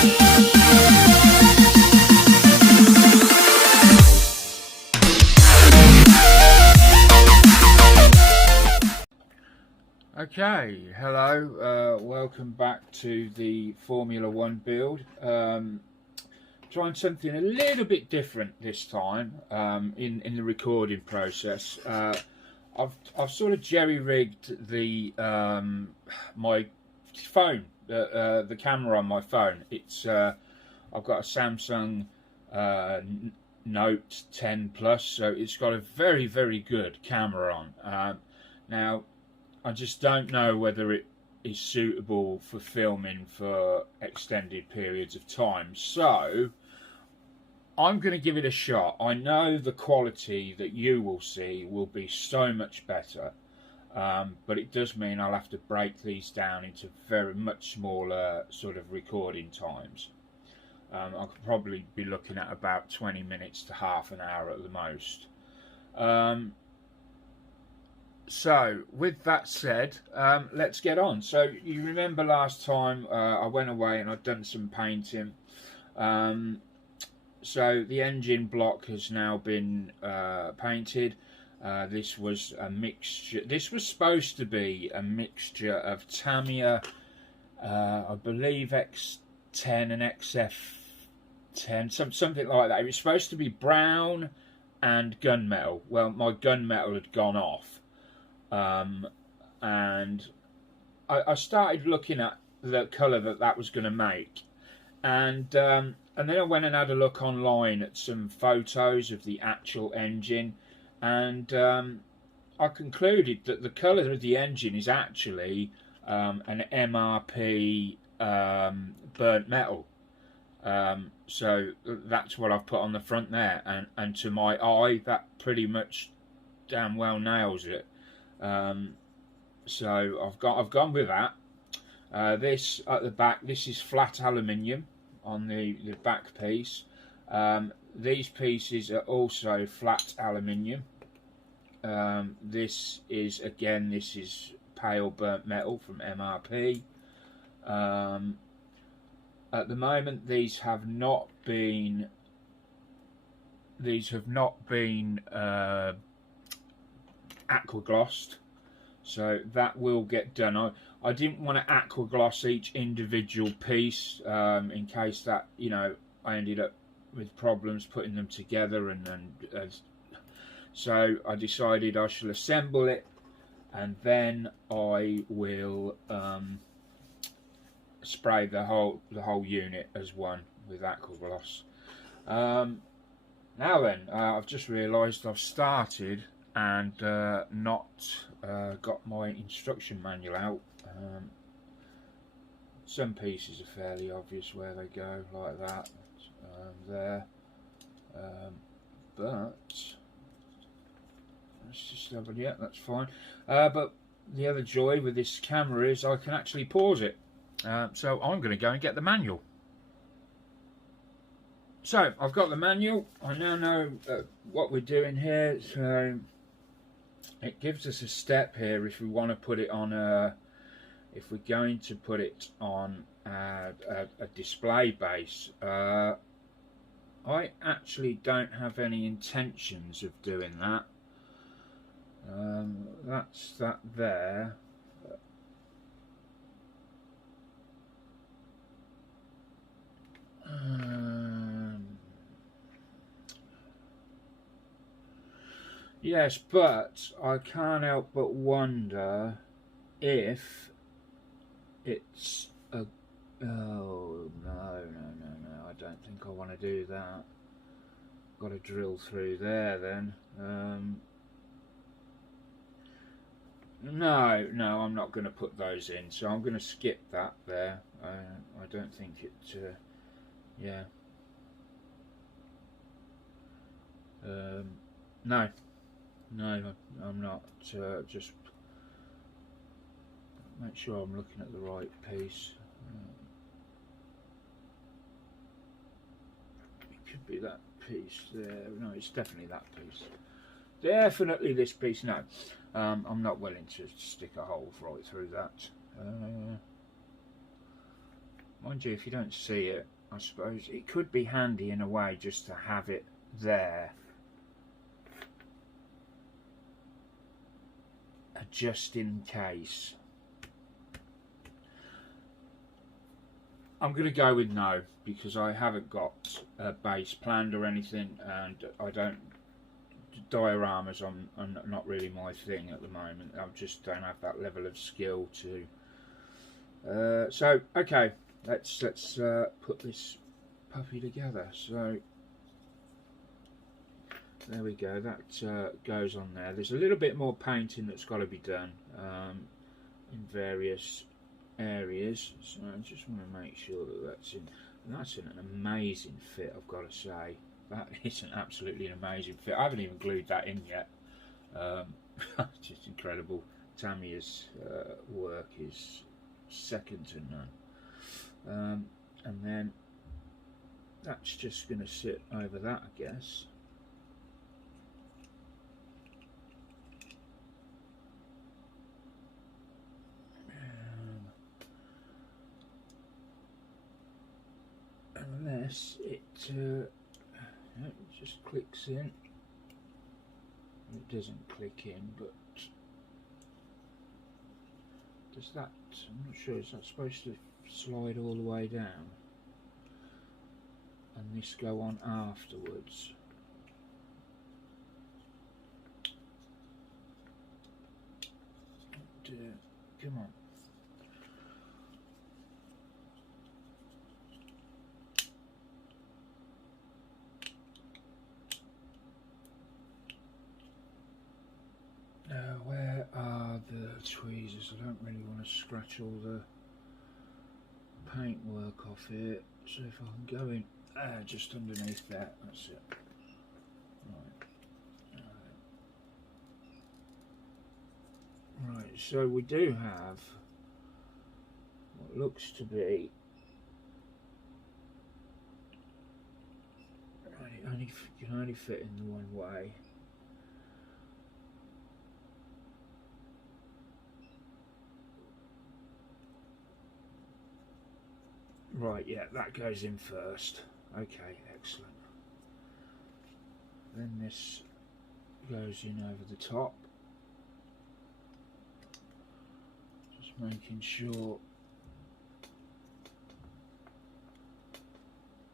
Okay, hello, welcome back to the Formula 1 build. Trying something a little bit different this time in the recording process. I've sort of jerry-rigged the my phone, the camera on my phone. It's I've got a Samsung Note 10 Plus, so it's got a very good camera on. Now, I just don't know whether it is suitable for filming for extended periods of time, so I'm going to give it a shot. I know the quality that you will see will be so much better, but it does mean I'll have to break these down into very much smaller sort of recording times. I could probably be looking at about 20 minutes to half an hour at the most. So, with that said, let's get on. So, you remember last time I went away and I'd done some painting. So, the engine block has now been painted. This was a mixture. This was supposed to be a mixture of Tamiya, I believe X10 and XF10, something like that. It was supposed to be brown and gunmetal. Well, my gunmetal had gone off. And I started looking at the colour that was going to make, and then I went and had a look online at some photos of the actual engine, and I concluded that the colour of the engine is actually an MRP burnt metal. So that's what I've put on the front there, and to my eye that pretty much damn well nails it. So I've gone with that. This at the back, this is flat aluminium on the back piece. These pieces are also flat aluminium. This is pale burnt metal from MRP. At the moment, these have not been aqua glossed, so that will get done. I didn't want to aqua gloss each individual piece in case that, you know, I ended up with problems putting them together, and so I decided I shall assemble it and then I will spray the whole unit as one with aqua gloss. Now then, I've just realised I've started and not got my instruction manual out. Some pieces are fairly obvious where they go, like that, there, but let's just have a, yeah, that's fine. But the other joy with this camera is I can actually pause it, so I'm going to go and get the manual. So I've got the manual. I now know what we're doing here, so it gives us a step here if we want to put it on if we're going to put it on a display base. I actually don't have any intentions of doing that. That's that there. Yes, but I can't help but wonder if it's a... Oh, no, I don't think I want to do that. Got to drill through there then. No, I'm not going to put those in, so I'm going to skip that there. I don't think it... yeah. No, I'm not. Just make sure I'm looking at the right piece. It could be that piece there. No, it's definitely that piece. Definitely this piece. No, I'm not willing to stick a hole right through that. Mind you, if you don't see it, I suppose it could be handy in a way just to have it there, just in case. I'm going to go with no, because I haven't got a base planned or anything, and I don't, dioramas are not really my thing at the moment. I just don't have that level of skill to. So okay, let's put this puppy together. So there we go. That goes on there. There's a little bit more painting that's got to be done in various areas. So I just want to make sure that that's in. And that's an amazing fit, I've got to say. That is absolutely an amazing fit. I haven't even glued that in yet. Just incredible. Tamiya's work is second to none. And then that's just going to sit over that, I guess. Unless it just clicks in. It doesn't click in, but does that? I'm not sure. Is that supposed to slide all the way down and this go on afterwards? Oh dear. Come on. Where are the tweezers? I don't really want to scratch all the paintwork off here. So if I can go in just underneath that, that's it. Right, so we do have what looks to be you can only fit in the one way. Right, yeah, that goes in first. Okay, excellent. Then this goes in over the top. Just making sure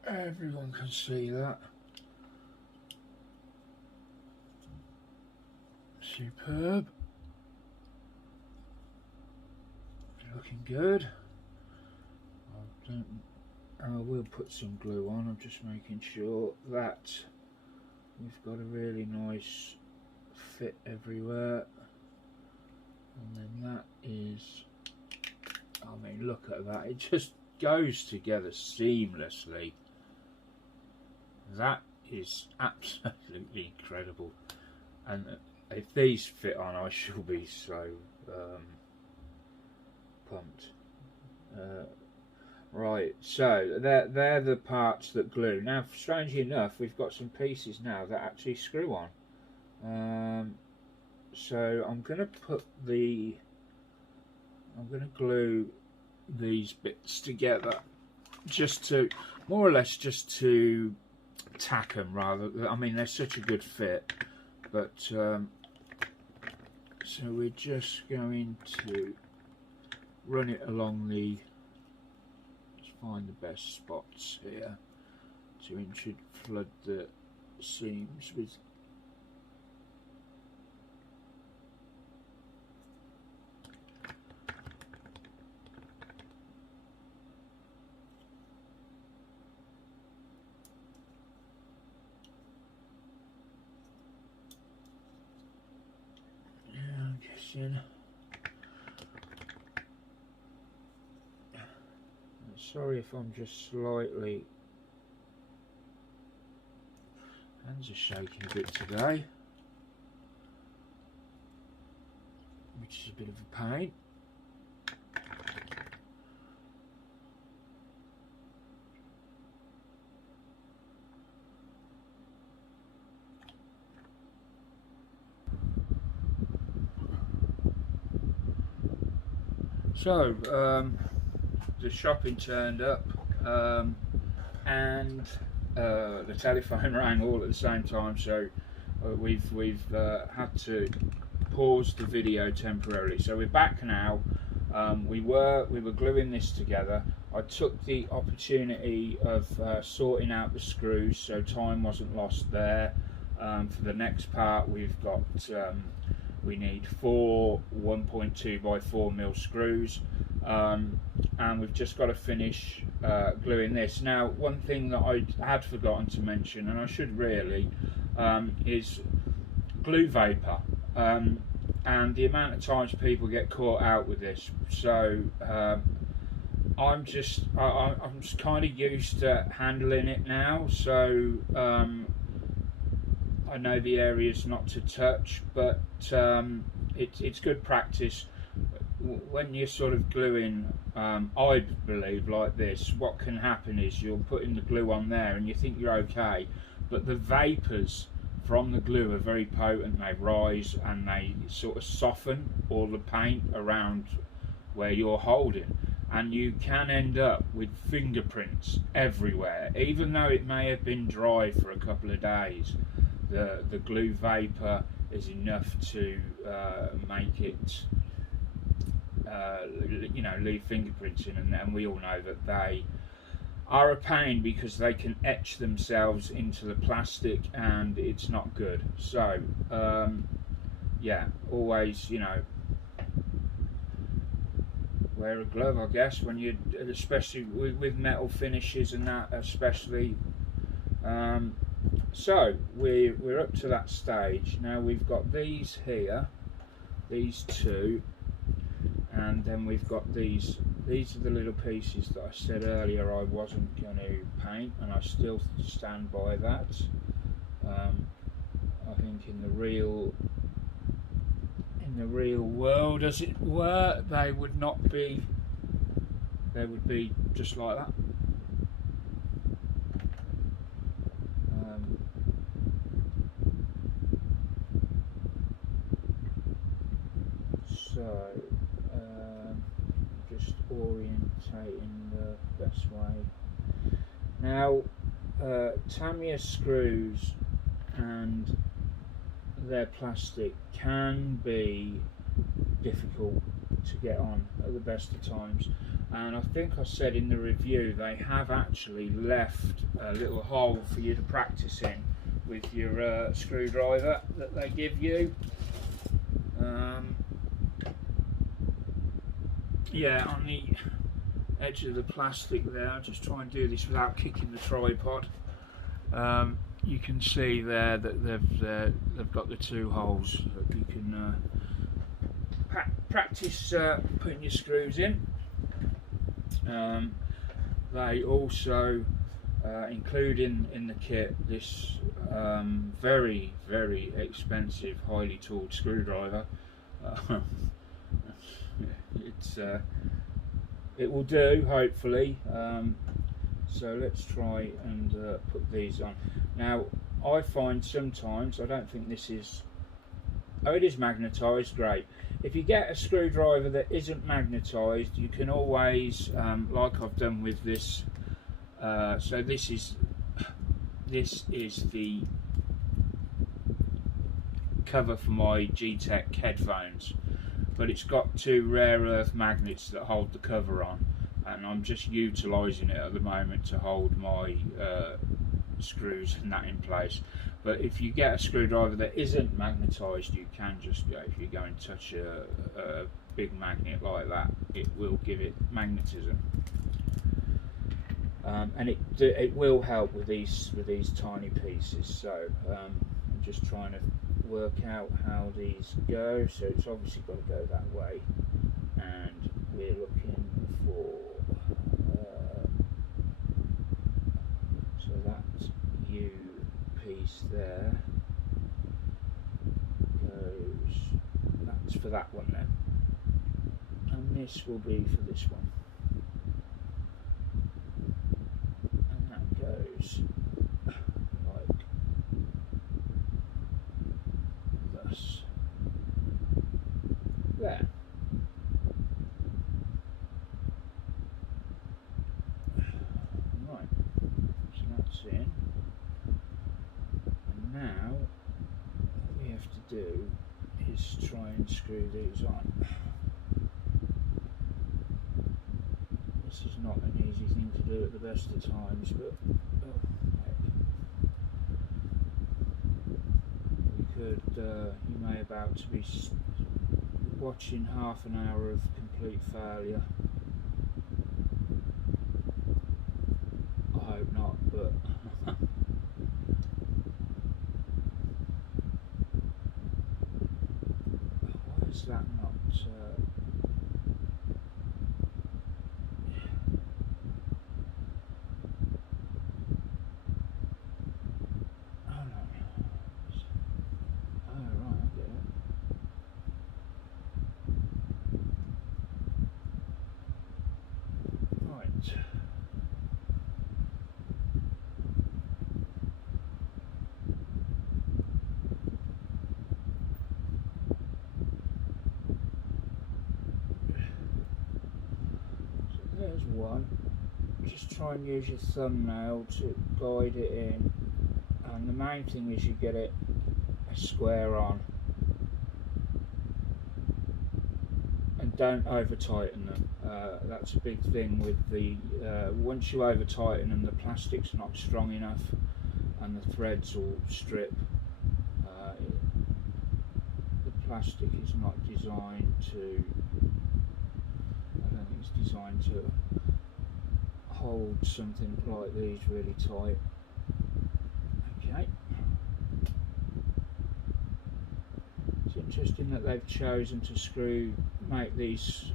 everyone can see that. Superb. Looking good. I will put some glue on. I'm just making sure that we've got a really nice fit everywhere. And then that is, I mean, look at that. It just goes together seamlessly. That is absolutely incredible. And if these fit on, I shall be so pumped. Right, so they're the parts that glue. Now, strangely enough, we've got some pieces now that actually screw on. So I'm going to glue these bits together, just to more or less just to tack them. Rather, I mean, they're such a good fit, but so we're just going to run it along the. Find the best spots here to flood the seams with I'm guessing. Sorry if I'm just slightly, hands are shaking a bit today, which is a bit of a pain. So the shopping turned up, and the telephone rang all at the same time, so we've had to pause the video temporarily. So we're back now. We were gluing this together. I took the opportunity of sorting out the screws, so time wasn't lost there. For the next part, we've got we need 4 1.2 by 4 mil screws, and we've just got to finish gluing this. Now, one thing that I had forgotten to mention, and I should really, is glue vapor, and the amount of times people get caught out with this. So I'm just kind of used to handling it now, so I know the areas not to touch, but it's good practice. When you're sort of gluing, I believe, like this, what can happen is you're putting the glue on there and you think you're okay, but the vapors from the glue are very potent. They rise and they sort of soften all the paint around where you're holding, and you can end up with fingerprints everywhere, even though it may have been dry for a couple of days. The glue vapor is enough to make it you know, leave fingerprints in, and we all know that they are a pain because they can etch themselves into the plastic and it's not good. So yeah, always, you know, wear a glove, I guess, when you, especially with metal finishes and that, especially. So we're up to that stage now. We've got these here, these two, and then we've got these. These are the little pieces that I said earlier I wasn't going to paint, and I still stand by that. I think in the real world, as it were, they would not be. They would be just like that. So just orientating the best way. Now, Tamiya screws and their plastic can be difficult to get on at the best of times, and I think I said in the review they have actually left a little hole for you to practice in with your screwdriver that they give you. Yeah, on the edge of the plastic there, I'll just try and do this without kicking the tripod. You can see there that they've got the two holes that you can practice putting your screws in. They also include in the kit this very, very expensive, highly tooled screwdriver. It will do, hopefully. So let's try and put these on. Now, I find sometimes, I don't think this is, oh, it is magnetised, great. If you get a screwdriver that isn't magnetised, you can always, like I've done with this, so this is the cover for my G-Tech headphones, but it's got two rare earth magnets that hold the cover on, and I'm just utilising it at the moment to hold my screws and that in place. But if you get a screwdriver that isn't magnetised, you can just go, if you go and touch a big magnet like that, it will give it magnetism, and it will help with these tiny pieces. So I'm just trying to work out how these go. So it's obviously got to go that way, and we're looking for so that U piece there goes, that's for that one then, and this will be for this one, and that goes like thus there. in, and now what we have to do is try and screw these on. This is not an easy thing to do at the best of times, but we could, you may about to be watching half an hour of complete failure. I hope not, but why is that not? Oh no. Oh right, I get it. Right. There's one. Just try and use your thumbnail to guide it in, and the main thing is you get it a square on, and don't over tighten them. That's a big thing with the once you over tighten them, the plastic's not strong enough and the threads will strip. The plastic is not designed to, I don't think it's designed to hold something like these really tight. Okay. It's interesting that they've chosen to make these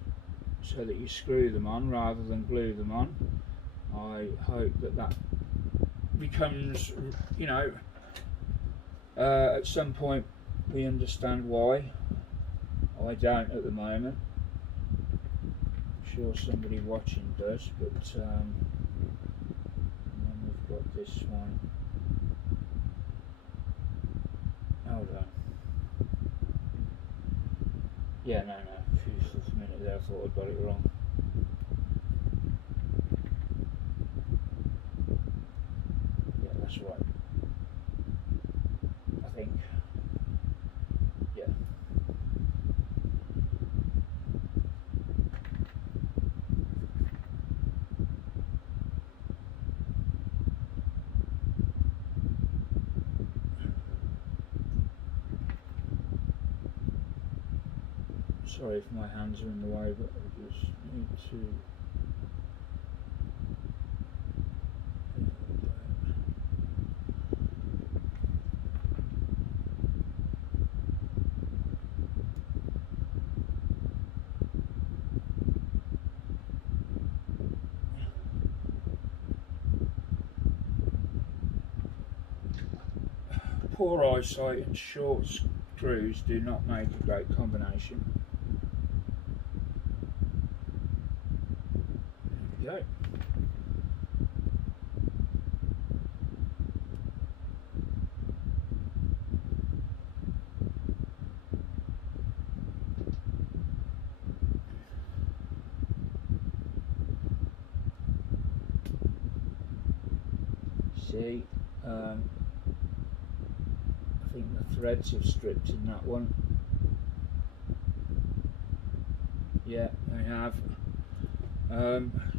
so that you screw them on rather than glue them on. I hope that that becomes, you know, at some point we understand why. I don't at the moment. I'm sure somebody watching does, but and then we've got this one. Hold on. Yeah, no. For a minute there I thought I'd got it wrong. Yeah, that's right. I think. Yeah. Sorry if my hands are in the way, but I just need to. Poor eyesight and short screws do not make a great combination. There we go. See, I think the threads have stripped in that one. Yeah, they have.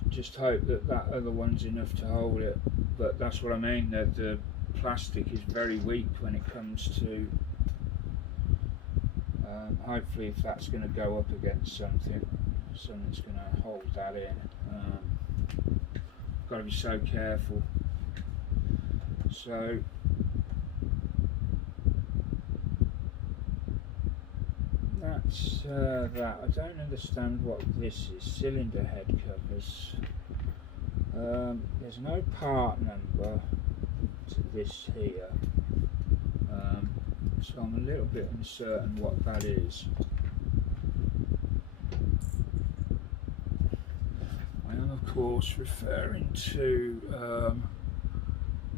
Just hope that that other one's enough to hold it, but that's what I mean, that the plastic is very weak when it comes to hopefully if that's going to go up against something's going to hold that in. Got to be so careful. So that's that. I don't understand what this is. Cylinder head covers. There's no part number to this here, so I'm a little bit uncertain what that is. I am of course referring to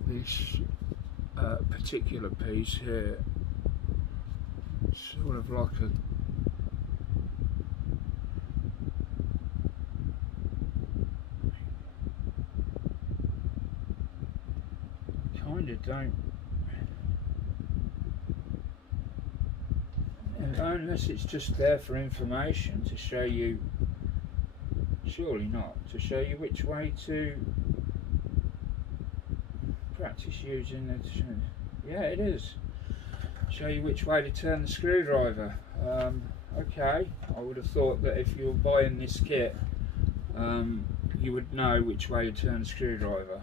this particular piece here, sort of like a kind of don't, unless it's just there for information to show you, surely not, to show you which way to practice using it. Yeah, it is. Show you which way to turn the screwdriver. Okay, I would have thought that if you were buying this kit, you would know which way to turn the screwdriver.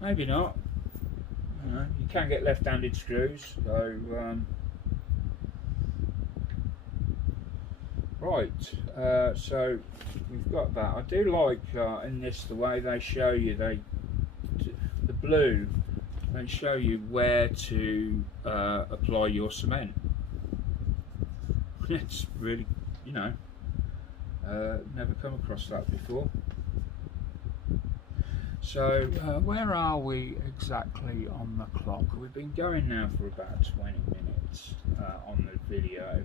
Maybe not. You can get left-handed screws, so right. So we've got that. I do like in this the way they show you. The blue. They show you where to apply your cement. It's really, you know, never come across that before. So where are we exactly on the clock? We've been going now for about 20 minutes on the video,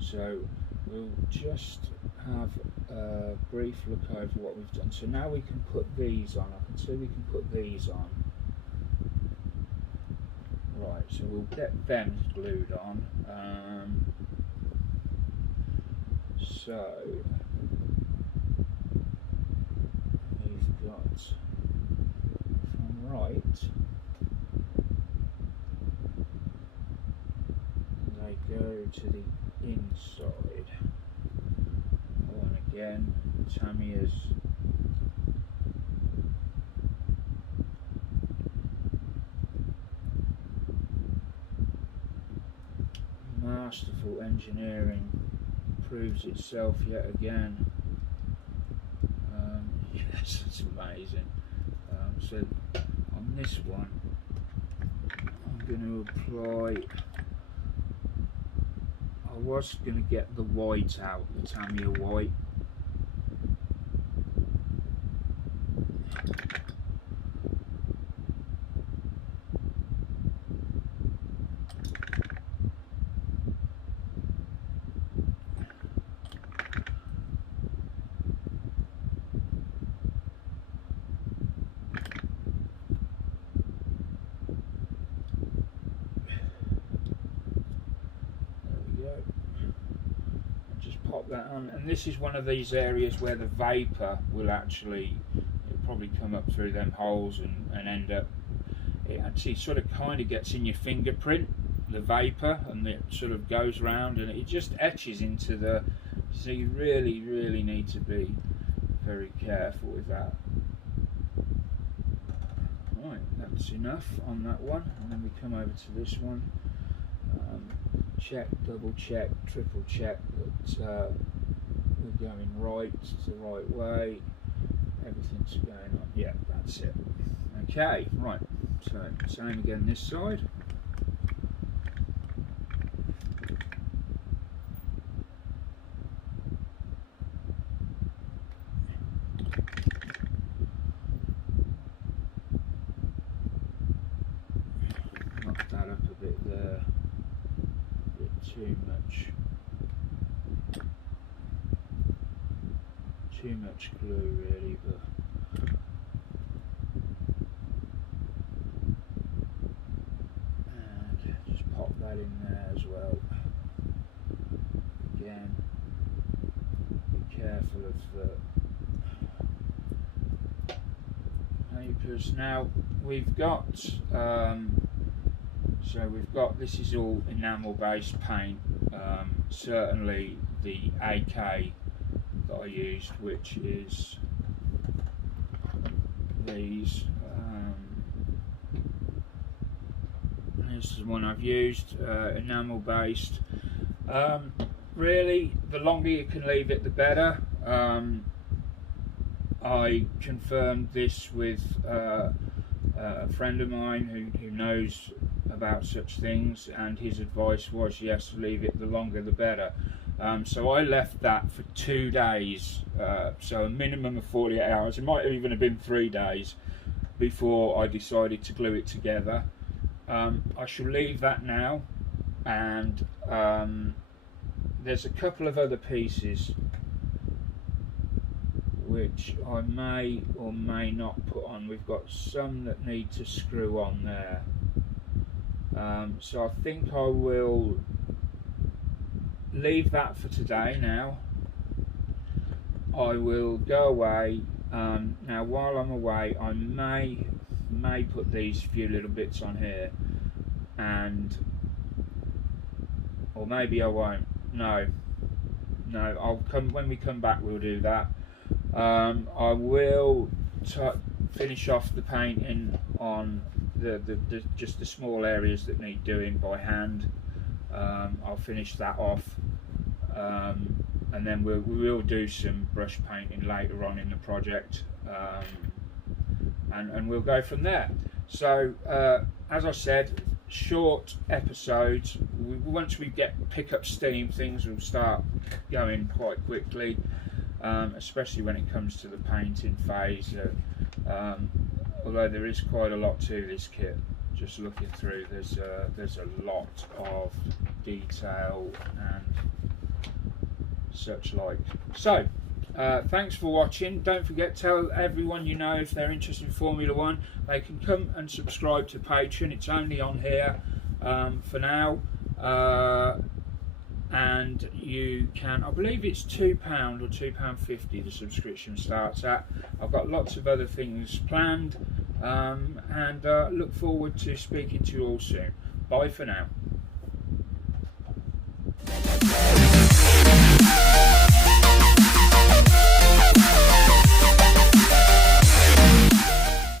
so we'll just have a brief look over what we've done. So now we can put these on. I can see we can put these on. Right, so we'll get them glued on. So we've got, if I'm right, they go to the inside. Oh, and again, Tamiya's masterful engineering proves itself yet again. Yes, it's amazing. So on this one, I'm going to apply. I was going to get the white out, the Tamiya white. That on, and this is one of these areas where the vapour will actually, it'll probably come up through them holes and end up, it actually sort of kind of gets in your fingerprint, the vapour, and it sort of goes around and it just etches into the, so you really need to be very careful with that. Right, that's enough on that one, and then we come over to this one. Check, double check, triple check that we're going right, the right way, everything's going on. Yeah, that's it. Okay, right, so same again this side. Knock that up a bit there. Too much glue really, but and just pop that in there as well. Again, be careful of the papers. Now we've got so we've got, this is all enamel based paint. Certainly the AK that I used, which is these, this is the one I've used, enamel based. Really, the longer you can leave it the better. I confirmed this with a friend of mine who knows about such things, and his advice was yes, leave it the longer the better. So I left that for 2 days, so a minimum of 48 hours. It might even have been 3 days before I decided to glue it together. I shall leave that now, and there's a couple of other pieces which I may or may not put on. We've got some that need to screw on there, so I think I will leave that for today. Now I will go away. Now while I'm away, I may put these few little bits on here, or maybe I won't. No, I'll come when we come back. We'll do that. I will finish off the painting on just the small areas that need doing by hand. I'll finish that off, and then we will do some brush painting later on in the project, and we'll go from there. So as I said, short episodes. Once we pick up steam, things will start going quite quickly, especially when it comes to the painting phase. Although there is quite a lot to this kit, just looking through, there's a lot of detail and such like. So thanks for watching. Don't forget, tell everyone you know, if they're interested in Formula One, they can come and subscribe to Patreon. It's only on here for now, and you can, I believe it's £2 or £2.50 the subscription starts at. I've got lots of other things planned, and look forward to speaking to you all soon. Bye for now.